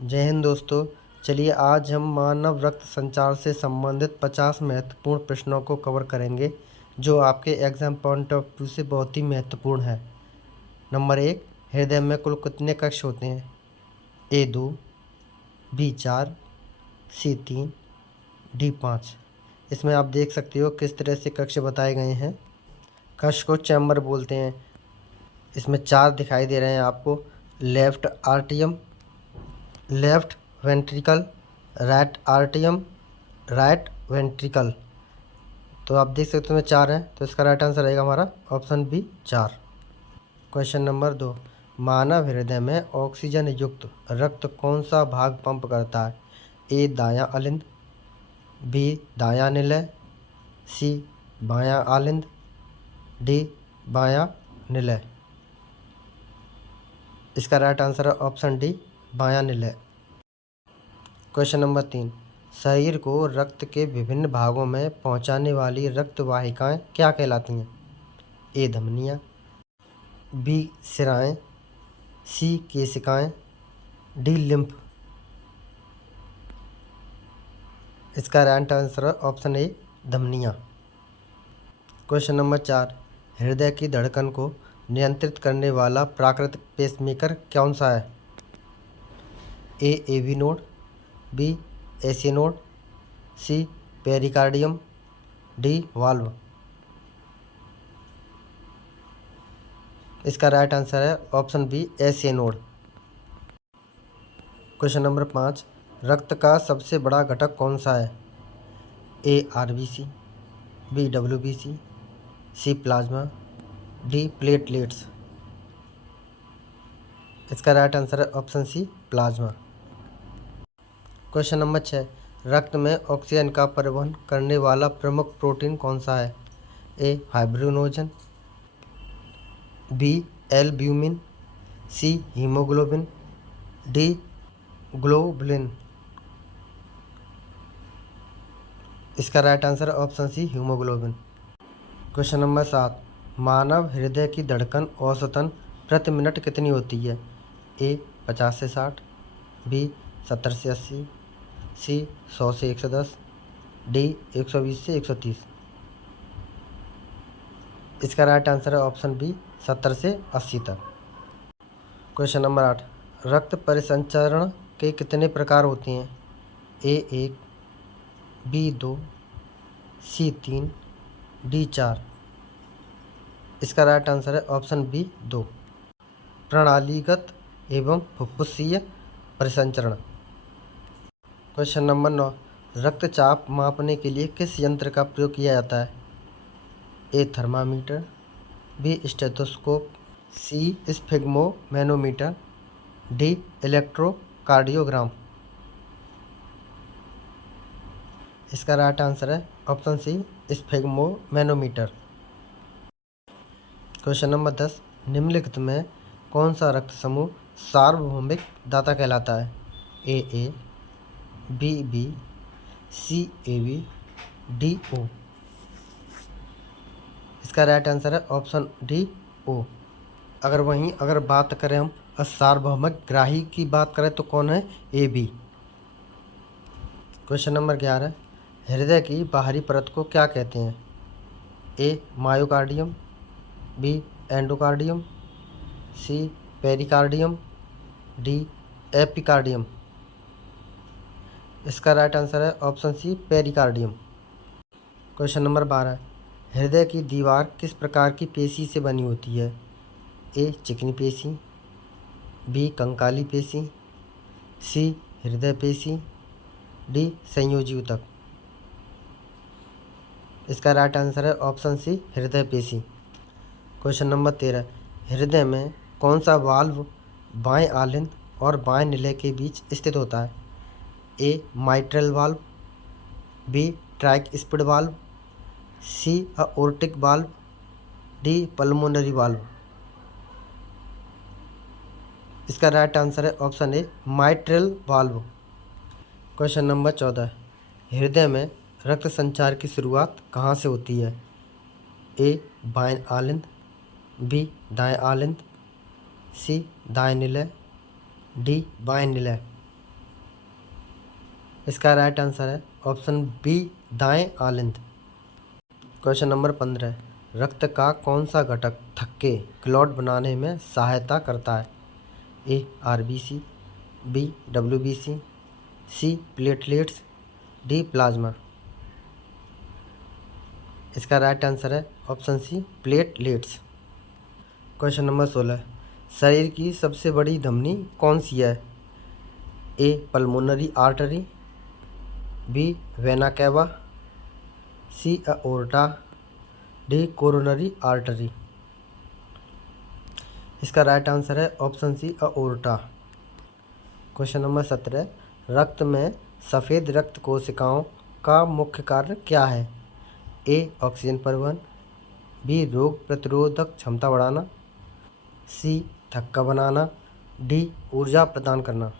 जय हिंद दोस्तों। चलिए आज हम मानव रक्त संचार से संबंधित 50 महत्वपूर्ण प्रश्नों को कवर करेंगे जो आपके एग्जाम पॉइंट ऑफ व्यू से बहुत ही महत्वपूर्ण है। नंबर 1, हृदय में कुल कितने कक्ष होते हैं? A2, B4, C3, D5। इसमें आप देख सकते हो किस तरह से कक्ष बताए गए हैं। कक्ष को चैम्बर बोलते हैं। इसमें 4 दिखाई दे रहे हैं आपको। लेफ्ट आर्टियम, लेफ्ट वेंट्रिकल, राइट आर्टियम, राइट वेंट्रिकल। तो आप देख सकते हो 4 हैं, तो इसका राइट आंसर रहेगा हमारा ऑप्शन बी 4। क्वेश्चन नंबर 2, मानव हृदय में ऑक्सीजन युक्त रक्त कौन सा भाग पंप करता है? ए दायां अलिंद, बी दायां निलय, सी बायां आलिंद, डी बायां निलय। इसका राइट आंसर है ऑप्शन डी बायां निलय। क्वेश्चन नंबर 3, शरीर को रक्त के विभिन्न भागों में पहुंचाने वाली रक्त वाहिकाएं क्या कहलाती हैं? ए धमनियाँ, बी सिराएं, सी केशिकाएं, डी लिम्फ। इसका राइट आंसर है ऑप्शन ए धमनियाँ। क्वेश्चन नंबर 4, हृदय की धड़कन को नियंत्रित करने वाला प्राकृतिक पेसमेकर कौन सा है? A AV node, B SA node, C pericardium, D valve. इसका राइट आंसर है option B SA node. Question number 5, रक्त का सबसे बड़ा घटक कौन सा है? A RBC, B WBC, C plasma, D platelets. इसका राइट आंसर है option C plasma. Question number 6, रक्त में ऑक्सीजन का परिवहन करने वाला प्रमुख प्रोटीन कौन सा है? A fibrinogen, B albumin, C haemoglobin, D globulin. इसका राइट आंसर है option C haemoglobin. Question number 7, मानव हृदय की धड़कन औसतन प्रति मिनट कितनी होती है? ए 50 से 60, बी 70 से 80, सी 100 से 110, डी 120 से 130। इसका राइट आंसर है ऑप्शन बी 70 से 80 तक। क्वेश्चन नंबर 8, रक्त परिसंचरण के कितने प्रकार होते हैं? ए 1, बी 2, सी 3, डी 4। इसका राइट आंसर है ऑप्शन बी 2, प्रणालीगत एवं फुफ्फुसीय परिसंचरण। क्वेश्चन नंबर 9, रक्तचाप मापने के लिए किस यंत्र का प्रयोग किया जाता है? A thermometer, B stethoscope, C sphygmomanometer, D electrocardiogram. इसका राइट आंसर है option C sphygmomanometer. Question number 10, निम्नलिखित में कौन सा रक्त समूह सार्वभौमिक दाता कहलाता है? A B B, C A B, D O. इसका राइट आंसर है ऑप्शन डी ओ। अगर बात करें हम सार्वभौमिक ग्राही की बात करें तो कौन है? A B. क्वेश्चन नंबर 11, हृदय की बाहरी परत को क्या कहते हैं? A myocardium, B endocardium, C pericardium, D epicardium. इसका राइट आंसर है option C pericardium. Question number 12, हृदय की दीवार किस प्रकार की पेशी से बनी होती है? ए चिकनी पेशी, बी कंकाली पेशी, सी हृदय पेशी, डी संयोजी ऊतक। इसका राइट आंसर है ऑप्शन सी हृदय पेशी। क्वेश्चन नंबर 13, हृदय में कौन सा वाल्व बाएं आलिंद और बाएं निलय के बीच स्थित होता है? A mitral valve, B tricuspid valve, C अओर्टिक valve, D pulmonary valve. इसका राइट आंसर है ऑप्शन ए माइट्रल वाल्व। क्वेश्चन नंबर 14, हृदय में रक्त संचार की शुरुआत कहाँ से होती है? ए बाएं आलिंद, बी दाएं आलिंद, सी दाएं निलय, डी बाएं निलय। इसका राइट आंसर है ऑप्शन बी दाएं आलिंद। क्वेश्चन नंबर 15, रक्त का कौन सा घटक थक्के क्लॉट बनाने में सहायता करता है? A RBC, B WBC, C platelets, D plasma. इसका राइट आंसर है option C platelets. Question number 16, शरीर की सबसे बड़ी धमनी कौन सी है? A pulmonary artery, B vena cava, C aorta, D coronary artery. इसका राइट आंसर है option C aorta. Question number 17, रक्त में सफ़ेद रक्त कोशिकाओं का मुख्य कार्य क्या है? ए ऑक्सीजन परिवहन, बी रोग प्रतिरोधक क्षमता बढ़ाना, सी थक्का बनाना, डी ऊर्जा प्रदान करना।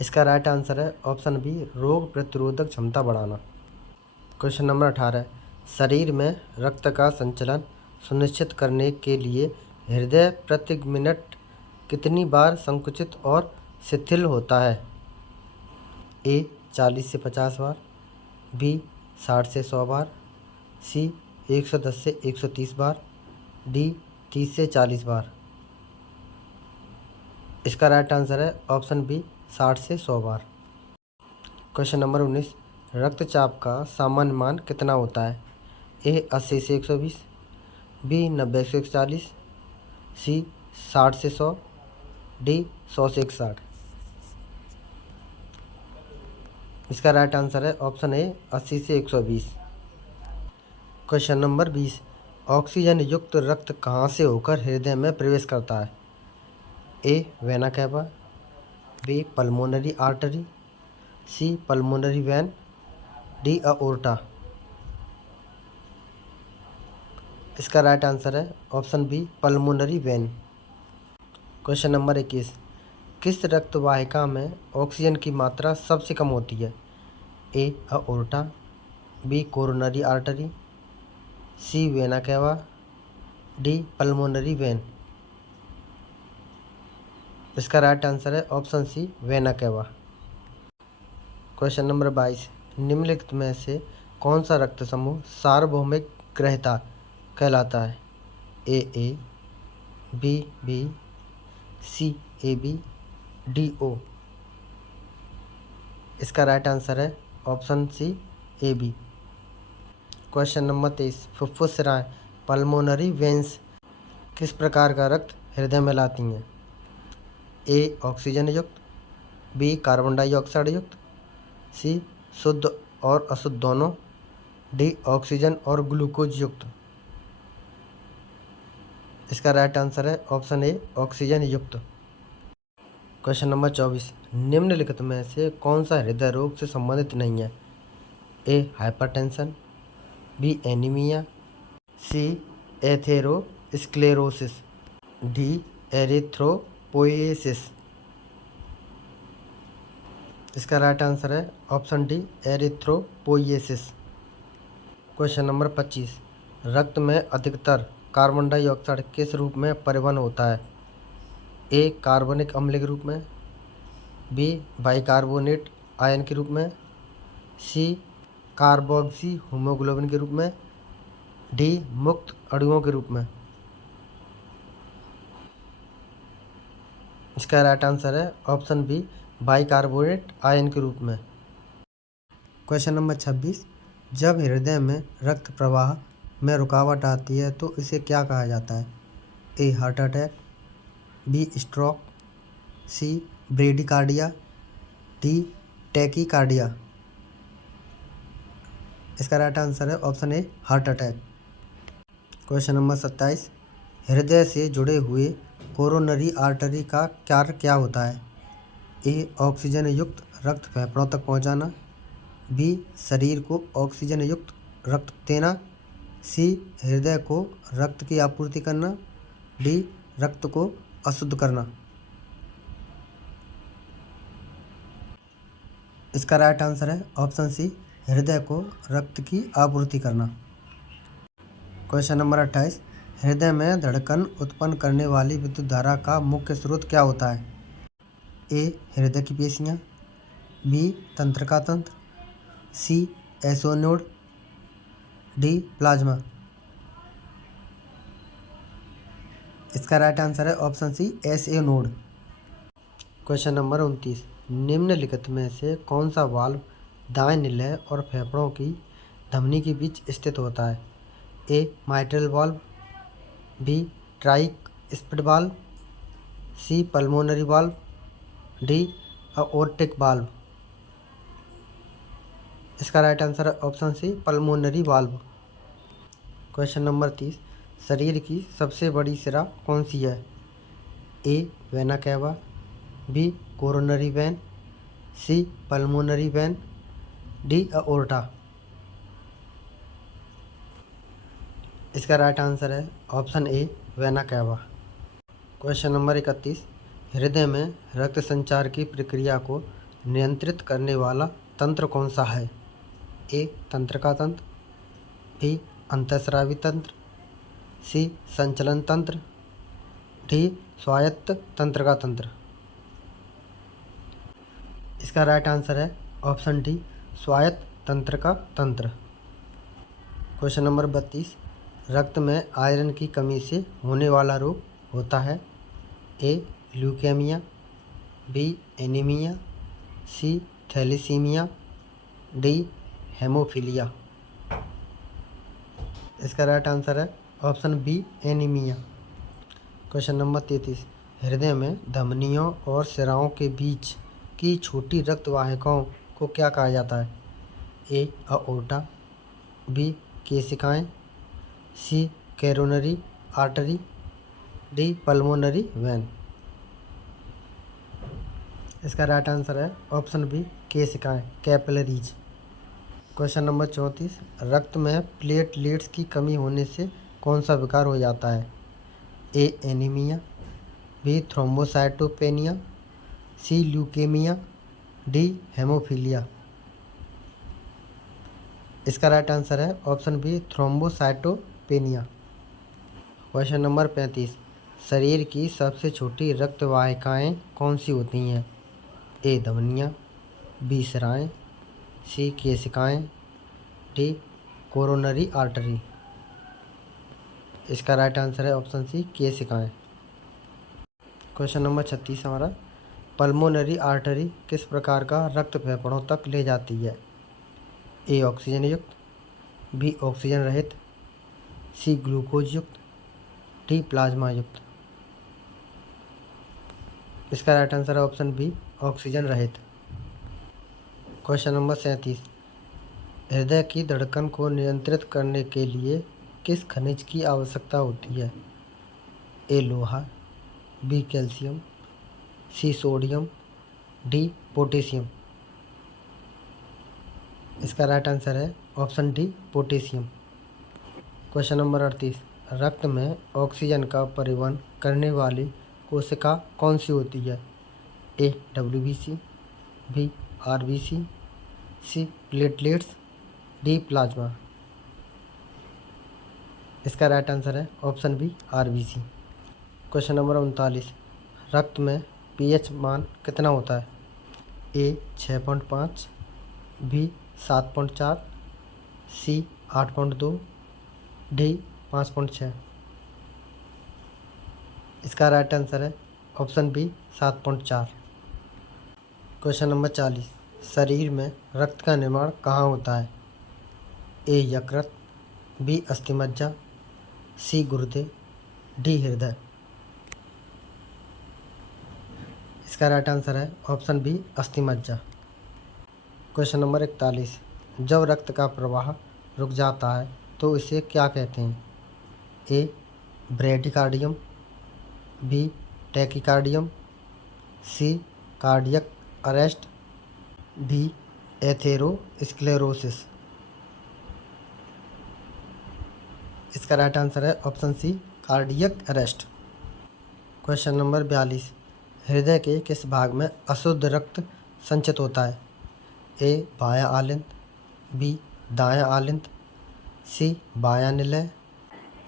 इसका राइट आंसर है ऑप्शन बी रोग प्रतिरोधक क्षमता बढ़ाना। क्वेश्चन नंबर 18, शरीर में रक्त का संचलन सुनिश्चित करने के लिए हृदय प्रति मिनट कितनी बार संकुचित और शिथिल होता है? ए 40 से 50 बार, बी 60 से 100 बार, सी 110 से 130 बार, डी 30 से 40 बार। इसका राइट आंसर है ऑप्शन बी 60 से 100 बार। क्वेश्चन नंबर 19, रक्तचाप का सामान्य मान कितना होता है? ए 80 से 120, बी 90 से 140, सी 60 से 100, डी 100 से 160। इसका राइट आंसर है ऑप्शन ए 80 से 120। क्वेश्चन नंबर 20, ऑक्सीजन युक्त रक्त कहाँ से होकर हृदय में प्रवेश करता है? A vena cava, B pulmonary artery, C pulmonary vein, D aorta. इसका राइट आंसर है option B pulmonary vein. Question number 21, किस रक्त वाहिका में ऑक्सीजन की मात्रा सबसे कम होती है? A aorta, B coronary artery, C vena cava, D pulmonary vein. इसका राइट आंसर है option C vena cava. Question number 22, निम्नलिखित में से कौन सा रक्त समूह सार्वभौमिक ग्रहीता कहलाता है? A B B, C A B, D O. इसका राइट आंसर है option C A B. Question number 23, फुफ्फुसराएं पल्मोनरी वेंस किस प्रकार का रक्त हृदय में लाती हैं? ए ऑक्सीजन युक्त, बी कार्बन डाइऑक्साइड युक्त, सी शुद्ध और अशुद्ध दोनों, डी ऑक्सीजन और ग्लूकोज युक्त। इसका राइट आंसर है ऑप्शन ए ऑक्सीजन युक्त। क्वेश्चन नंबर 24, निम्नलिखित में से कौन सा हृदय रोग से संबंधित नहीं है? ए हाइपरटेंशन, बी एनीमिया, सी एथेरोस्क्लेरोसिस, डी एरिथ्रोपोएसिस। इसका राइट आंसर है option D erythropoiesis. Question number 25, रक्त में अधिकतर कार्बन डाइऑक्साइड किस रूप में परिवहन होता है? ए कार्बनिक अम्ल के रूप में, बी बाइकार्बोनेट आयन के रूप में, सी कार्बोक्सी हीमोग्लोबिन के रूप में, डी मुक्त अणुओं के रूप में। इसका राइट आंसर है ऑप्शन बी बाइकार्बोनेट आयन के रूप में। क्वेश्चन नंबर 26, जब हृदय में रक्त प्रवाह में रुकावट आती है तो इसे क्या कहा जाता है? A heart attack, B stroke, C bradycardia, D tachycardia. इसका राइट आंसर है option A heart attack. Question number 27, हृदय से जुड़े हुए कोरोनरी आर्टरी का कार्य क्या होता है? ए ऑक्सीजन युक्त रक्त फेफड़ों तक पहुंचाना, बी शरीर को ऑक्सीजन युक्त रक्त देना, सी हृदय को रक्त की आपूर्ति करना, डी रक्त को अशुद्ध करना। इसका राइट आंसर है ऑप्शन सी हृदय को रक्त की आपूर्ति करना। क्वेश्चन नंबर 28, हृदय में धड़कन उत्पन्न करने वाली विद्युत धारा का मुख्य स्रोत क्या होता है? ए हृदय की पेशियाँ, बी तंत्रिका तंत्र, सी एसोनोड, डी प्लाज्मा। इसका राइट आंसर है ऑप्शन सी एसोनोड। क्वेश्चन नंबर 29, निम्नलिखित में से कौन सा वाल्व दाएं निलय और फेफड़ों की धमनी के बीच स्थित होता है? A mitral valve, B tricuspid valve, C pulmonary valve, D aortic valve. इसका राइट आंसर है option C pulmonary valve. Question number 30, शरीर की सबसे बड़ी सिरा कौन सी है? A vena cava, B coronary vein, C pulmonary vein, D aorta. इसका राइट आंसर है option A vena cava. Question number 31, हृदय में रक्त संचार की प्रक्रिया को नियंत्रित करने वाला तंत्र कौन सा है? ए तंत्रिका तंत्र, बी अंतःस्रावी तंत्र, सी संचलन तंत्र, डी स्वायत्त तंत्रिका तंत्र। इसका राइट आंसर है ऑप्शन डी स्वायत्त तंत्रिका तंत्र। क्वेश्चन नंबर 32, रक्त में आयरन की कमी से होने वाला रोग होता है? A leukaemia, B anaemia, C thalassaemia, D haemophilia. इसका राइट आंसर है option B anaemia. Question number 33, हृदय में धमनियों और सिराओं के बीच की छोटी रक्त वाहिकाओं को क्या कहा जाता है? ए अओर्टा, बी केशिकाएँ, C coronary artery, D pulmonary vein. इसका राइट आंसर है ऑप्शन बी केशिकाएँ कैपिलरीज। क्वेश्चन नंबर 34, रक्त में प्लेटलेट्स की कमी होने से कौन सा विकार हो जाता है? A anaemia, B thrombocytopenia, C leukaemia, D haemophilia. इसका राइट आंसर है option B thrombocytopenia. Question number 35, शरीर की सबसे छोटी रक्त वाहिकाएँ कौन सी होती हैं? ए धमनियाँ, बी सिराएँ, सी केशिकाएँ, डी कोरोनरी आर्टरी। इसका राइट आंसर है ऑप्शन सी केशिकाएँ। क्वेश्चन नंबर 36 हमारा, पल्मोनरी आर्टरी किस प्रकार का रक्त फेफड़ों तक ले जाती है? ए ऑक्सीजन युक्त, बी ऑक्सीजन रहित, सी ग्लूकोज युक्त, डी प्लाज्मा युक्त। इसका राइट आंसर है ऑप्शन बी ऑक्सीजन रहित। क्वेश्चन नंबर 37, हृदय की धड़कन को नियंत्रित करने के लिए किस खनिज की आवश्यकता होती है? ए लोहा, B calcium, C sodium, D potassium. इसका राइट आंसर है option D potassium. Question number 38, रक्त में ऑक्सीजन का परिवहन करने वाली कोशिका कौन सी होती है? A WBC, B RBC, C platelets, D plasma. इसका राइट आंसर है option B RBC. Question number 39, रक्त में पीएच मान कितना होता है? A 6.5, B 7.4, C 8.2, D 5.6। इसका राइट आंसर है ऑप्शन बी 7.4। क्वेश्चन नंबर 40, शरीर में रक्त का निर्माण कहाँ होता है? ए यकृत, बी अस्थिमज्जा, सी गुर्दे, डी हृदय। इसका राइट आंसर है ऑप्शन बी अस्थिमज्जा। क्वेश्चन नंबर 41, जब रक्त का प्रवाह रुक जाता है तो इसे क्या कहते हैं? A bradycardium, B tachycardium, C cardiac arrest, D atherosclerosis. इसका राइट आंसर है option C cardiac arrest. Question number 42, हृदय के किस भाग में अशुद्ध रक्त संचित होता है? ए बायां आलिंद, बी दायां आलिंद, सी बायां निलय,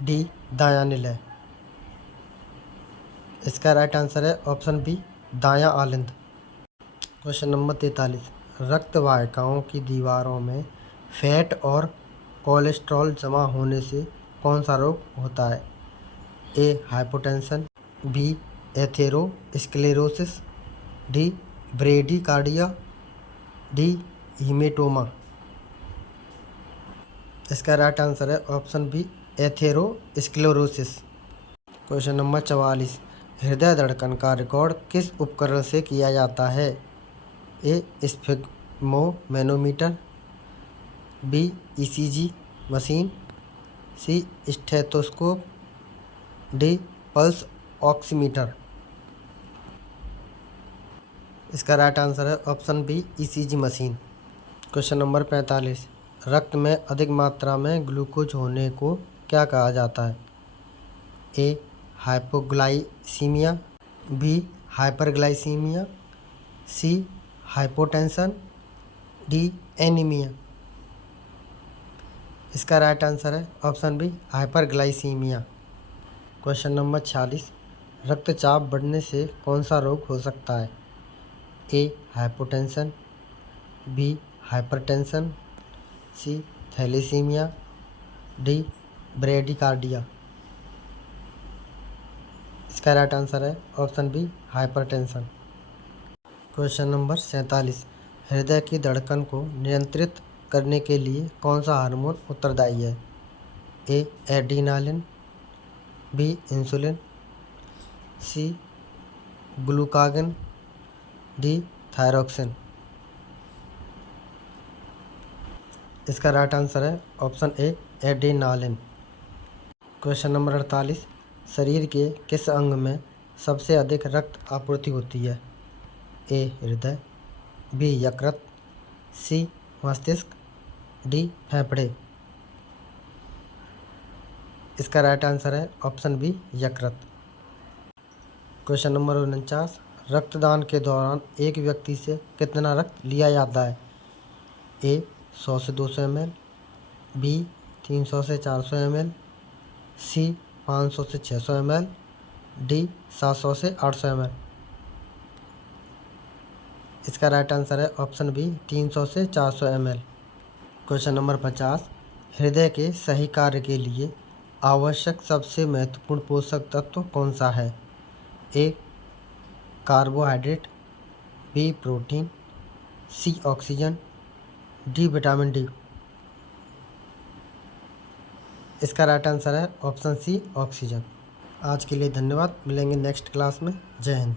डी दायां निलय। इसका राइट आंसर है ऑप्शन बी दायां आलिंद। Question number 43। रक्त वाहिकाओं की दीवारों में फैट और कोलेस्ट्रॉल जमा होने से कौन सा रोग होता है? A hypotension, B atherosclerosis, D bradycardia, D haematoma. इसका राइट आंसर है option B atherosclerosis. Question number 44। हृदय धड़कन का रिकॉर्ड किस उपकरण से किया जाता है? A sphygmomanometer, B ECG machine, C stethoscope, D pulse oximeter. इसका राइट आंसर है option B ECG machine. Question number 45। रक्त में अधिक मात्रा में ग्लूकोज होने को क्या कहा जाता है? A hypoglycaemia, B hyperglycaemia, C hypotension, D anaemia. इसका राइट आंसर है option B hyperglycaemia. Question number 46। रक्तचाप बढ़ने से कौन सा रोग हो सकता है? A hypotension, B hypertension, C thalassaemia, D bradycardia. इसका राइट आंसर है option B hypertension. Question number 47। हृदय की धड़कन को नियंत्रित करने के लिए कौन सा हार्मोन उत्तरदायी है? ए एड्रीनालिन, बी इंसुलिन, सी ग्लूकागन, डी थायरोक्सिन। इसका राइट आंसर है ऑप्शन ए एड्रीनालिन। Question number 48। शरीर के किस अंग में सबसे अधिक रक्त आपूर्ति होती है? ए हृदय, बी यकृत, सी मस्तिष्क, डी फेफड़े। इसका राइट आंसर है ऑप्शन बी यकृत। Question number 49। रक्तदान के दौरान एक व्यक्ति से कितना रक्त लिया जाता है? ए 100 से 200 ml, बी 300 से 400 ml, सी 500 से 600 ml, डी 700 से 800 ml। इसका राइट आंसर है ऑप्शन बी 300 से 400 ml। Question number 50। हृदय के सही कार्य के लिए आवश्यक सबसे महत्वपूर्ण पोषक तत्व कौन सा है? ए कार्बोहाइड्रेट, बी प्रोटीन, सी ऑक्सीजन, डी विटामिन डी। इसका राइट आंसर है ऑप्शन सी ऑक्सीजन। आज के लिए धन्यवाद। मिलेंगे नेक्स्ट क्लास में। जय हिंद।